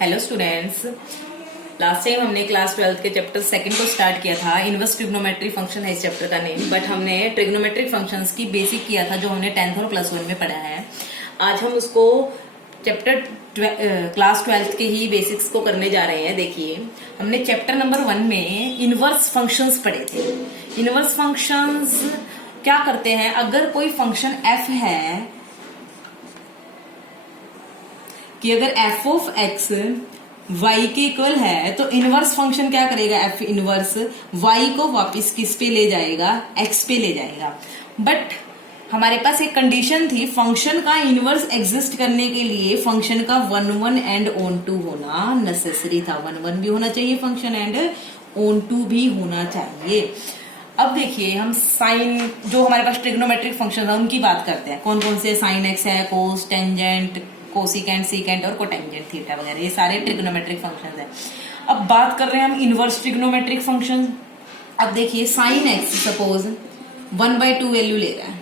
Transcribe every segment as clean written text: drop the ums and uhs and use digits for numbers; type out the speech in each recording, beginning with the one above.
Hello students, last time हमने class 12 के chapter second को स्टार्ट किया था। इनवर्स ट्रिग्नोमेट्रिक फंक्शन है इस चैप्टर का नेम, बट हमने ट्रिग्नोमेट्रिक फंक्शंस की बेसिक किया था जो हमने 10th और प्लस 1 में पढ़ा है। आज हम उसको चैप्टर क्लास 12 के ही बेसिक्स को करने जा रहे हैं। देखिए, हमने चैप्टर नंबर 1 में इनवर्स फंक्शंस पढ़े थे। इनवर्स फंक्शंस क्या करते हैं? अगर कोई फंक्शन एफ है कि अगर एफ ऑफ एक्स वाई के इक्वल है तो इनवर्स फंक्शन क्या करेगा? एफ इनवर्स वाई को वापस किस पे ले जाएगा? एक्स पे ले जाएगा। बट हमारे पास एक कंडीशन थी, फंक्शन का इनवर्स एग्जिस्ट करने के लिए फंक्शन का 1 एंड ऑन टू होना नेसेसरी था। 1 भी होना चाहिए फंक्शन एंड ऑन टू भी होना चाहिए। अब देखिए, हम साइन जो हमारे पास ट्रिग्नोमेट्रिक फंक्शन है उनकी बात करते हैं। कौन कौन से? साइन एक्स है, कोस, टेंजेंट, कोसिकेंट, सीकेंट और कोटेंजेंट थीटा वगैरह, ये सारे ट्रिग्नोमेट्रिक फंक्शंस हैं। अब बात कर रहे हैं हम इनवर्स ट्रिग्नोमेट्रिक फंक्शन। अब देखिए, साइन एक्स सपोज 1/2 वैल्यू ले रहा है,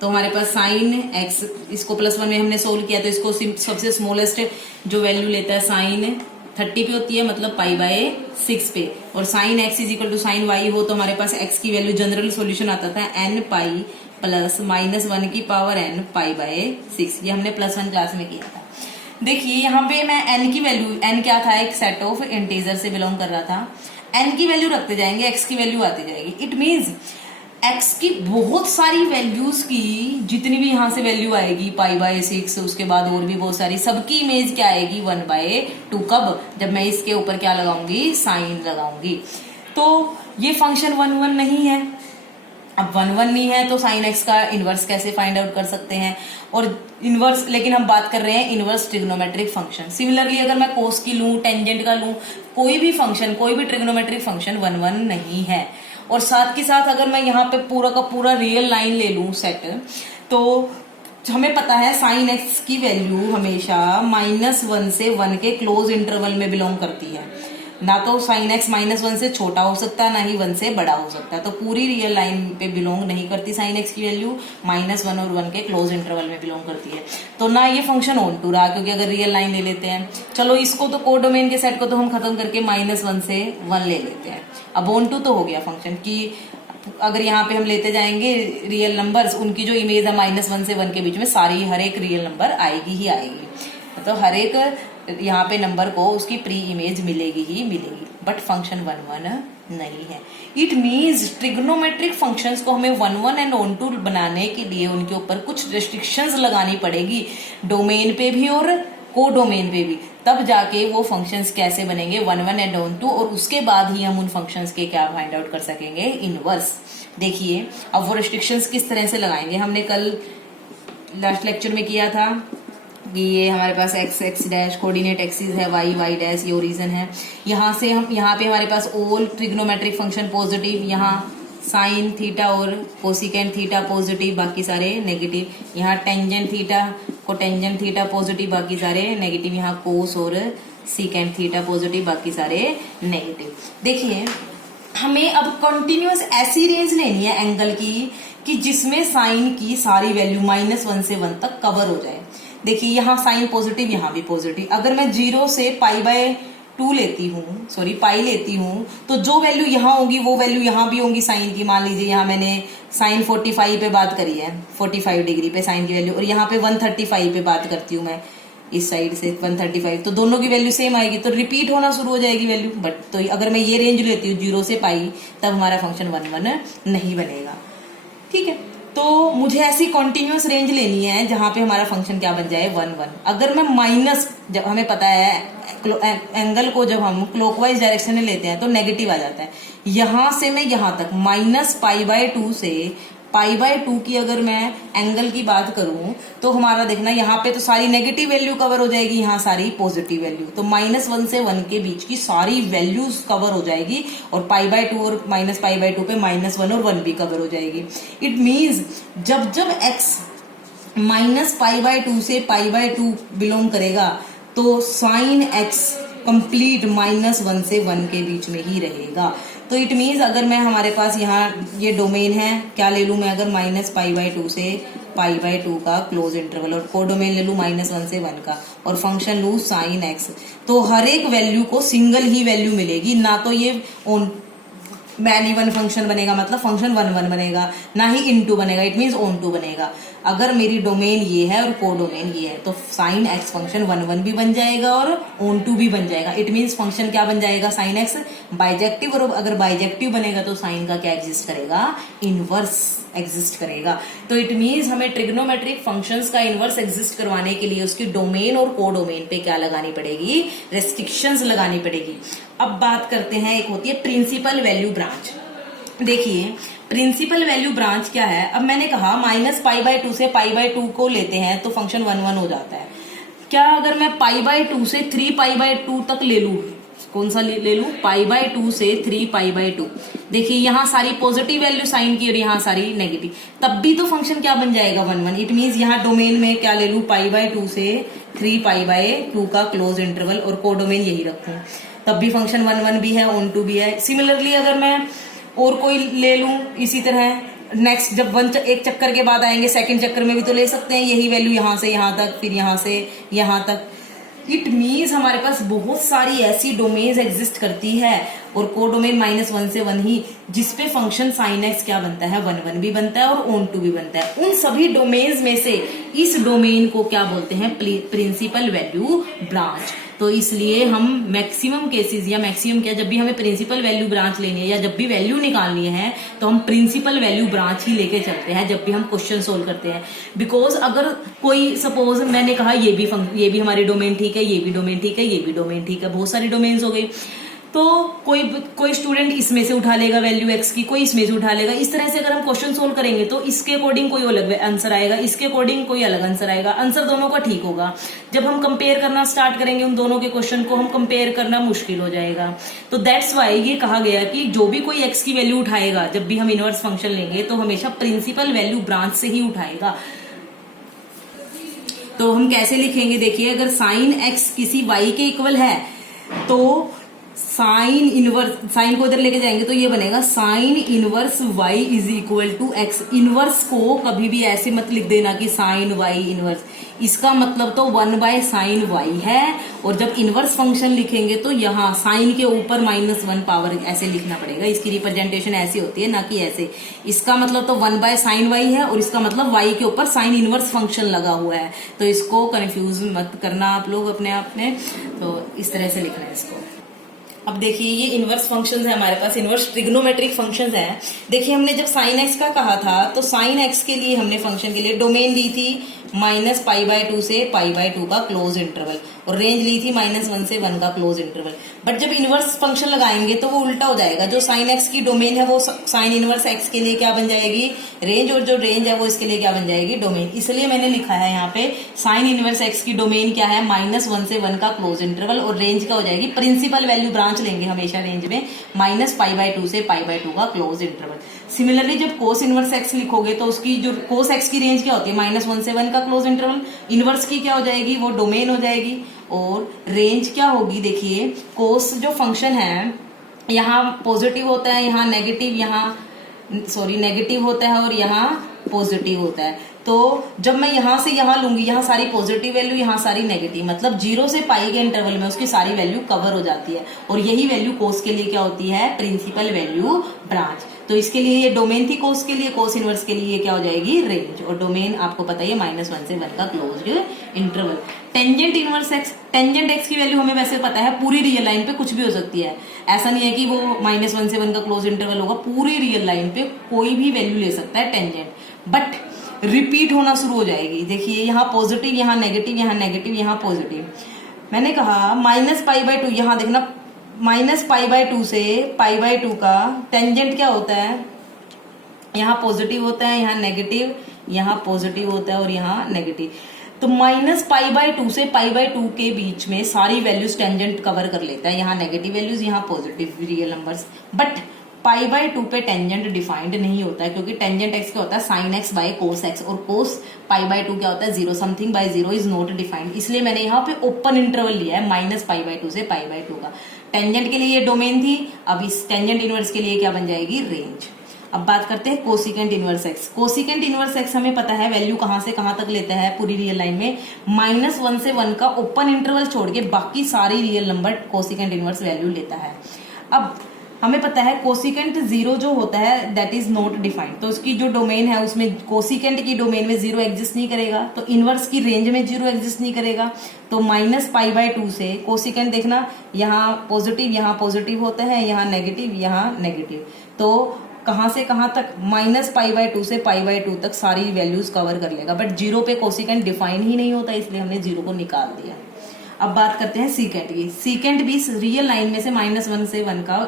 तो हमारे पास साइन एक्स, इसको +1 में हमने सोल्व किया तो इसको सबसे स्मॉलेस्ट जो वैल्यू लेता है साइन 30 पे होती है, मतलब π/6 पे। और sine x is equal to sine y हो तो हमारे पास एक्स की वैल्यू जनरल सॉल्यूशन आता था n π प्लस -1 की पावर n π/6। ये हमने +1 क्लास में किया था। देखिए, यहाँ पे मैं n की वैल्यू, n क्या था? एक सेट ऑफ इंटीजर से बिलोंग कर रहा था। n की वैल्यू रखते जाएंगे, x की वैल्यू आती जाएगी। इट मीन्स x की बहुत सारी वैल्यूज की जितनी भी यहाँ से वैल्यू आएगी π/6, उसके बाद और भी बहुत सारी, सबकी इमेज क्या आएगी? 1/2। कब? जब मैं इसके ऊपर क्या लगाऊंगी? साइन लगाऊंगी। तो ये फंक्शन 1 नहीं है। अब 1 नहीं है तो साइन एक्स का इनवर्स कैसे फाइंड आउट कर सकते हैं? और इनवर्स, लेकिन हम बात कर रहे हैं इनवर्स ट्रिग्नोमेट्रिक फंक्शन। सिमिलरली अगर मैं कोस की लूं, टेंजेंट का लूं, कोई भी फंक्शन, कोई भी ट्रिग्नोमेट्रिक फंक्शन 1 नहीं है। और साथ के साथ अगर मैं यहाँ पे पूरा का पूरा रियल लाइन ले लूं सेट, तो हमें पता है साइन एक्स की वैल्यू हमेशा -1 से 1 के क्लोज इंटरवल में बिलोंग करती है। ना तो साइन एक्स -1 से छोटा हो सकता है, ना ही 1 से बड़ा हो सकता है। तो पूरी रियल लाइन पे बिलोंग नहीं करती साइन एक्स की वैल्यू, -1 और 1 के क्लोज इंटरवल में बिलोंग करती है। तो ना ये फंक्शन ऑन टू रहा, क्योंकि अगर रियल लाइन ले लेते हैं, चलो इसको तो कोडोमेन के सेट को तो हम खत्म करके -1 से 1 ले लेते हैं। अब ऑन टू तो हो गया फंक्शन की, अगर यहाँ पे हम लेते जाएंगे रियल नंबर्स, उनकी जो इमेज है -1 से 1 के बीच में, सारी हर एक रियल नंबर आएगी ही आएगी। तो हर एक यहाँ पे नंबर को उसकी प्री इमेज मिलेगी ही मिलेगी। बट फंक्शन 1 नहीं है। इट मीन्स ट्रिग्नोमेट्रिक फंक्शंस को हमें 1 एंड ऑन टू बनाने के लिए उनके ऊपर कुछ रेस्ट्रिक्शंस लगानी पड़ेगी, डोमेन पे भी और कोडोमेन पे भी। तब जाके वो फंक्शंस कैसे बनेंगे 1 एंड ऑन टू, और उसके बाद ही हम उन फंक्शंस के क्या फाइंड आउट कर सकेंगे? इनवर्स। देखिए, अब वो रेस्ट्रिक्शंस किस तरह से लगाएंगे? हमने कल लास्ट लेक्चर में किया था कि ये हमारे पास x डैश कोऑर्डिनेट एक्सिस है, y डैश ये ओरिजिन है। यहाँ से हम, यहाँ पे हमारे पास ऑल ट्रिग्नोमेट्रिक फंक्शन पॉजिटिव, यहाँ साइन थीटा और कोसिकेंट थीटा पॉजिटिव, बाकी सारे नेगेटिव। यहाँ tangent theta, cotangent theta positive, बाकी सारे नेगेटिव। यहाँ कोस और सीकेंट थीटा पॉजिटिव, बाकी सारे नेगेटिव। देखिए, हमें अब कंटिन्यूअस ऐसी रेंज लेनी है एंगल की कि जिसमें साइन की सारी वैल्यू -1 से 1 तक कवर हो जाए। देखिए, यहाँ साइन पॉजिटिव, यहाँ भी पॉजिटिव। अगर मैं 0 से π/2 लेती हूँ, सॉरी पाई लेती हूँ, तो जो वैल्यू यहाँ होगी वो वैल्यू यहाँ भी होंगी साइन की। मान लीजिए यहाँ मैंने साइन 45 पे बात करी है, 45 डिग्री पे साइन की वैल्यू, और यहाँ पे 135 पे बात करती हूँ मैं इस साइड से 135, तो दोनों की वैल्यू सेम आएगी, तो रिपीट होना शुरू हो जाएगी वैल्यू। बट तो अगर मैं ये रेंज लेती हूँ 0 से π, तब हमारा फंक्शन 1 नहीं बनेगा। ठीक है, तो मुझे ऐसी कॉन्टिन्यूअस रेंज लेनी है जहां पे हमारा फंक्शन क्या बन जाए? 1। अगर मैं माइनस, जब हमें पता है एंगल को जब हम क्लॉकवाइज डायरेक्शन में लेते हैं तो नेगेटिव आ जाता है। यहां से मैं यहां तक -π/2 से π/2 की अगर मैं एंगल की बात करूं तो हमारा देखना, यहाँ पे तो सारी नेगेटिव वैल्यू कवर हो जाएगी, यहाँ सारी पॉजिटिव वैल्यू। तो -1 से 1 के बीच की सारी वैल्यूज कवर हो जाएगी, और π/2 और -π/2 पे -1 और 1 भी कवर हो जाएगी। इट मीन्स जब x -π/2 से π/2 बिलोंग करेगा तो साइन x कंप्लीट -1 से 1 के बीच में ही रहेगा। तो इट मीन्स अगर मैं, हमारे पास यहाँ ये डोमेन है, क्या ले लूं मैं? अगर -π/2 से π/2 का क्लोज इंटरवल, और कोडोमेन ले लूं -1 से 1 का, और फंक्शन लूं sin x। तो हर एक वैल्यू को सिंगल ही वैल्यू मिलेगी, ना तो ये मैन इवन फंक्शन बनेगा, मतलब फंक्शन 1 बनेगा, ना ही इनटू बनेगा, इट मीन्स ऑन टू बनेगा। अगर मेरी डोमेन ये है और कोडोमेन ये है तो साइन एक्स फंक्शन 1 भी बन जाएगा और ऑन टू भी बन जाएगा। इट मीन्स फंक्शन क्या बन जाएगा, साइन एक्स बाइजेक्टिव, और अगर बाइजेक्टिव बनेगा तो साइन का क्या एग्जिस्ट करेगा, इनवर्स एग्जिस्ट करेगा। तो इट मीन्स हमें ट्रिग्नोमेट्रिक फंक्शंस का इनवर्स एग्जिस्ट करवाने के लिए उसकी डोमेन और कोडोमेन पे क्या लगानी पड़ेगी, रेस्ट्रिक्शंस लगानी पड़ेगी। अब बात करते हैं, एक होती है प्रिंसिपल वैल्यू ब्रांच। देखिए प्रिंसिपल वैल्यू ब्रांच क्या है। अब मैंने कहा -π/2 से π/2 को लेते हैं तो फंक्शन 1 हो जाता है। क्या अगर मैं π/2 से 3π/2 तक ले लूं, कौन सा ले लूं, π/2 से 3π/2, देखिए यहाँ सारी पॉजिटिव वैल्यू साइन की और यहाँ सारी नेगेटिव, तब भी तो फंक्शन क्या बन जाएगा, 1। इट मीन्स यहाँ डोमेन में क्या ले लूं, π/2 से 3π/2 का क्लोज इंटरवल, और कोडोमेन यही रखूं, तब भी फंक्शन 1 भी है, ऑन टू भी है। सिमिलरली अगर मैं और कोई ले लूं इसी तरह, नेक्स्ट जब एक चक्कर के बाद आएंगे, सेकंड चक्कर में भी तो ले सकते हैं यही वैल्यू, यहां से यहां तक, फिर यहां से यहां तक। इट मीन्स हमारे पास बहुत सारी ऐसी डोमेन्स एग्जिस्ट करती है, और कोडोमेन -1 से 1 ही, जिसपे फंक्शन साइन एक्स क्या बनता है, 1 भी बनता है और ऑन टू भी बनता है। उन सभी डोमेन्स में से इस डोमेन को क्या बोलते हैं, प्रिंसिपल वैल्यू ब्रांच। तो इसलिए हम मैक्सिमम केसेस, या मैक्सिमम क्या, जब भी हमें प्रिंसिपल वैल्यू ब्रांच लेनी है या जब भी वैल्यू निकालनी है तो हम प्रिंसिपल वैल्यू ब्रांच ही लेके चलते हैं जब भी हम क्वेश्चन सोल्व करते हैं। बिकॉज अगर कोई सपोज मैंने कहा ये भी हमारी डोमेन ठीक है, ये भी डोमेन ठीक है, ये भी डोमेन ठीक है, बहुत सारी डोमेन्स हो गई, तो कोई स्टूडेंट इसमें से उठा लेगा वैल्यू एक्स की, कोई इसमें से उठा लेगा। इस तरह से अगर हम क्वेश्चन सोल्व करेंगे तो इसके अकॉर्डिंग कोई अलग आंसर आएगा, इसके अकॉर्डिंग कोई अलग आंसर आएगा, आंसर दोनों का ठीक होगा। जब हम कंपेयर करना स्टार्ट करेंगे उन दोनों के क्वेश्चन को, हम कंपेयर करना मुश्किल हो जाएगा। तो दैट्स वाई ये कहा गया कि जो भी कोई एक्स की वैल्यू उठाएगा, जब भी हम इनवर्स फंक्शन लेंगे तो हमेशा प्रिंसिपल वैल्यू ब्रांच से ही उठाएगा। तो हम कैसे लिखेंगे, देखिए अगर साइन एक्स किसी वाई के इक्वल है तो साइन इनवर्स, साइन को इधर लेके जाएंगे तो ये बनेगा sine inverse y is equal to x. Inverse को कभी भी ऐसे मत लिख देना कि साइन y इनवर्स, इसका मतलब तो 1/sin y है, और जब इनवर्स फंक्शन लिखेंगे तो यहाँ साइन के ऊपर -1 पावर ऐसे लिखना पड़ेगा। इसकी रिप्रेजेंटेशन ऐसी होती है, ना कि ऐसे। इसका मतलब तो 1/sin y है और इसका मतलब y के ऊपर साइन इनवर्स फंक्शन लगा हुआ है। तो इसको कंफ्यूज मत करना आप लोग अपने आप में, तो इस तरह से लिखना है इसको। अब देखिए ये इनवर्स फंक्शंस है हमारे पास, इनवर्स ट्रिग्नोमेट्रिक फंक्शंस हैं। देखिए हमने जब साइन एक्स का कहा था तो साइन एक्स के लिए हमने फंक्शन के लिए डोमेन ली थी -π/2 से π/2 का क्लोज इंटरवल, और रेंज ली थी -1 से 1 का क्लोज इंटरवल। बट जब इनवर्स फंक्शन लगाएंगे तो वो उल्टा हो जाएगा, जो साइन एक्स की डोमेन है वो साइन इनवर्स एक्स के लिए क्या बन जाएगी, रेंज, और जो रेंज है वो इसके लिए क्या बन जाएगी, डोमेन। इसलिए मैंने लिखा है यहाँ पे साइन इनवर्स एक्स की डोमेन क्या है, -1 से 1 का क्लोज इंटरवल, और रेंज क्या हो जाएगी, प्रिंसिपल वैल्यू ब्रांच लेंगे हमेशा रेंज में, -π/2 से π/2 का क्लोज इंटरवल। सिमिलरली जब कोस इनवर्स एक्स लिखोगे तो उसकी जो कोस एक्स की रेंज क्या होती है, -1 से 1 का क्लोज इंटरवल, इनवर्स की क्या हो जाएगी, वो डोमेन हो जाएगी, और रेंज क्या होगी, देखिए कोस जो फंक्शन है यहाँ पॉजिटिव होता है, यहाँ नेगेटिव, नेगेटिव होता है और यहाँ पॉजिटिव होता है। तो जब मैं यहाँ से यहाँ लूंगी, यहाँ सारी पॉजिटिव वैल्यू, यहाँ सारी नेगेटिव, मतलब 0 से पाई के इंटरवल में उसकी सारी वैल्यू कवर हो जाती है, और यही वैल्यू कोस के लिए क्या होती है, प्रिंसिपल वैल्यू ब्रांच। तो इसके लिए ये डोमेन थी कोस के लिए, कोस इनवर्स के लिए ये क्या हो जाएगी, रेंज, और डोमेन आपको पता है -1 से 1 का close interval. Tangent inverse x, tangent x की वैल्यू हमें वैसे पता है पूरी रियल लाइन पे कुछ भी हो सकती है, ऐसा नहीं है कि वो -1 से 1 का क्लोज इंटरवल होगा, पूरी रियल लाइन पे कोई भी वैल्यू ले सकता है टेंजेंट, बट रिपीट होना शुरू हो जाएगी। देखिए यहाँ पॉजिटिव, यहाँ नेगेटिव, यहाँ नेगेटिव, यहाँ पॉजिटिव। मैंने कहा -π/2, यहाँ देखना -π/2 से π/2 का टेंजेंट क्या होता है, यहाँ पॉजिटिव होता है, यहाँ नेगेटिव, यहाँ पॉजिटिव होता है और यहाँ नेगेटिव। तो -π/2 से π/2 के बीच में सारी वैल्यूज टेंजेंट कवर कर लेता है, यहाँ नेगेटिव वैल्यूज, यहाँ पॉजिटिव रियल नंबर्स। बट π/2 पे टेंजेंट डिफाइंड नहीं होता है, क्योंकि टेंजेंट एक्स क्या होता है, sine x by cos x, और कोस π/2 क्या होता है, 0 something by 0 is not defined. इसलिए मैंने यहाँ पे ओपन इंटरवल लिया है -π/2 से π/2 का। टेंजेंट के लिए ये डोमेन थी, अब इस टेंजेंट इनवर्स के लिए क्या बन जाएगी, रेंज। अब बात करते हैं cosecant inverse x. Cosecant inverse x हमें पता है वैल्यू कहां से कहां तक लेता है पूरी रियल लाइन में, -1 से 1 का ओपन इंटरवल छोड़ के बाकी सारी real number cosecant inverse value लेता है। अब हमें पता है कोसिकेंट 0 जो होता है दैट इज नॉट डिफाइंड, तो उसकी जो डोमेन है उसमें कोसिकेंट की डोमेन में 0 एग्जिस्ट नहीं करेगा, तो इनवर्स की रेंज में 0 एग्जिस्ट नहीं करेगा। तो -π/2 से कोसिकेंट देखना, यहाँ पॉजिटिव होता है, यहाँ नेगेटिव, तो कहां से कहां तक -π/2 से π/2 तक सारी वैल्यूज कवर कर लेगा, बट 0 पे कोसिकेंट डिफाइन ही नहीं होता, इसलिए हमने 0 को निकाल दिया। अब बात करते हैं सीकेंट की। सीकेंट भी रियल लाइन में से -1 से 1 का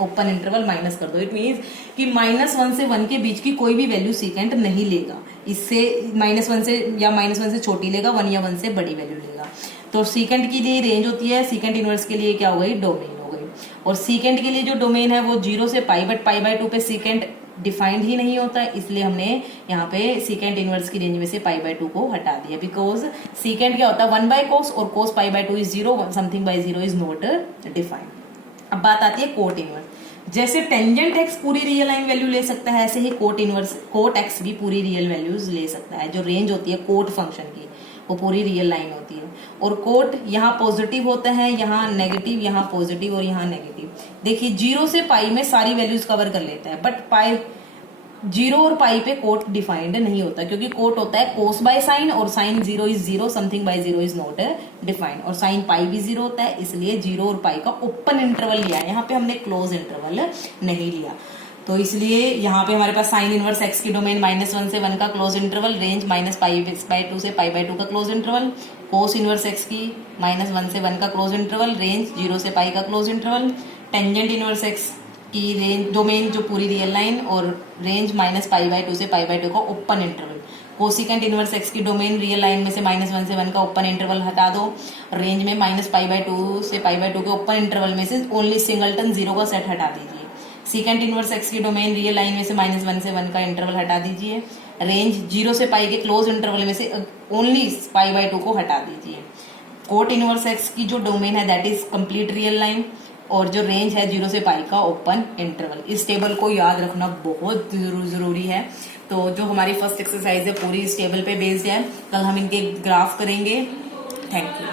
ओपन इंटरवल माइनस कर दो। इट मीन्स कि -1 से 1 के बीच की कोई भी वैल्यू सीकेंट नहीं लेगा, इससे -1 से या -1 से छोटी लेगा, 1 या 1 से बड़ी वैल्यू लेगा। तो सीकेंट के लिए रेंज होती है, सीकेंट इनवर्स के लिए क्या हो गई, डोमेन हो गई। और सीकेंट के लिए जो डोमेन है वो 0 से π, बट π/2 पे सीकेंट डिफाइंड ही नहीं होता है, इसलिए हमने यहाँ पे सीकेंट इनवर्स की रेंज में से π/2 को हटा दिया। बिकॉज सीकेंट क्या होता है 1/cos और cos π/2 is 0, something by 0 is not defined. अब बात आती है कोट इनवर्स। जैसे टेंजेंट एक्स पूरी रियल लाइन वैल्यू ले सकता है, ऐसे ही कोट एक्स भी पूरी रियल वैल्यूज ले सकता है। जो रेंज होती है कोट फंक्शन की वो पूरी रियल लाइन होती है। और कोट यहाँ पॉजिटिव होता है, यहाँ नेगेटिव, यहाँ पॉजिटिव और यहाँ नेगेटिव। देखिए 0 से π में सारी वैल्यूज कवर कर लेता है, बट 0 और π पे कोट डिफाइंड नहीं होता, क्योंकि कोट होता है कोस बाय साइन, और sine 0 is 0, something by 0 is not defined, और साइन π भी 0 होता है, इसलिए 0 और π का ओपन इंटरवल लिया है। यहाँ पे हमने क्लोज इंटरवल नहीं लिया, तो इसलिए यहाँ पे हमारे पास साइन इनवर्स एक्स की डोमेन -1 से 1 का क्लोज इंटरवल, रेंज -π/2 से π/2 का close interval. Cos inverse x की -1 से 1 का क्लोज इंटरवल, रेंज 0 से π का close interval. Tangent inverse x की रेंज डोमेन जो पूरी रियल लाइन, और रेंज -π/2 से π/2 का open interval. Cosecant inverse x की डोमेन रियल लाइन में से -1 से 1 का ओपन इंटरवल हटा दो, रेंज में -π/2 से π/2 के ओपन इंटरवल में से ओनली सिंगलटन 0 का सेट हटा दीजिए। सीकेंट इनवर्स एक्स की डोमेन रियल लाइन में से -1 से 1 का इंटरवल हटा दीजिए, रेंज 0 से π के क्लोज इंटरवल में से ओनली π/2 को हटा दीजिए। कोट इनवर्स एक्स की जो डोमेन है that is complete real line, और जो रेंज है 0 से π का ओपन इंटरवल। इस टेबल को याद रखना बहुत जरूरी है। तो जो हमारी फर्स्ट एक्सरसाइज है पूरी इस टेबल पे बेस्ड है। कल हम इनके ग्राफ करेंगे। Thank you.